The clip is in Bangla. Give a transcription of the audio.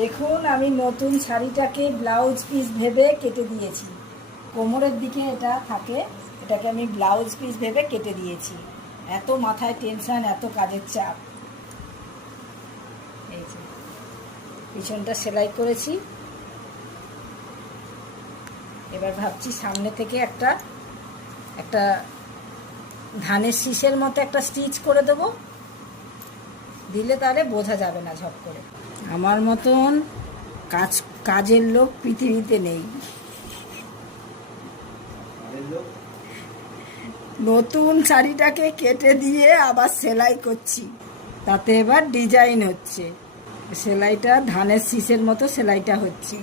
দেখুন আমি নতুন শাড়িটাকে ব্লাউজ পিস ভেবে কেটে দিয়েছি। কোমরের দিকে এটা থাকে, এটাকে আমি ব্লাউজ পিস ভেবে কেটে দিয়েছি। এত মাথায় টেনশন, এত কাজের চাপ। এই যে পিছনটা সেলাই করেছি। এবার ভাবছি সামনে থেকে একটা একটা ধানের শীষের মতো একটা স্টিচ করে দেবো, দিলে তাহলে বোঝা যাবে না ঝপ করে। আমার মতন কাজের লোক পৃথিবীতে নেই। নতুন শাড়িটাকে কেটে দিয়ে আবার সেলাই করছি, তাতে এবার ডিজাইন হচ্ছে। সেলাইটা ধানের শীষের মতো সেলাইটা হচ্ছে।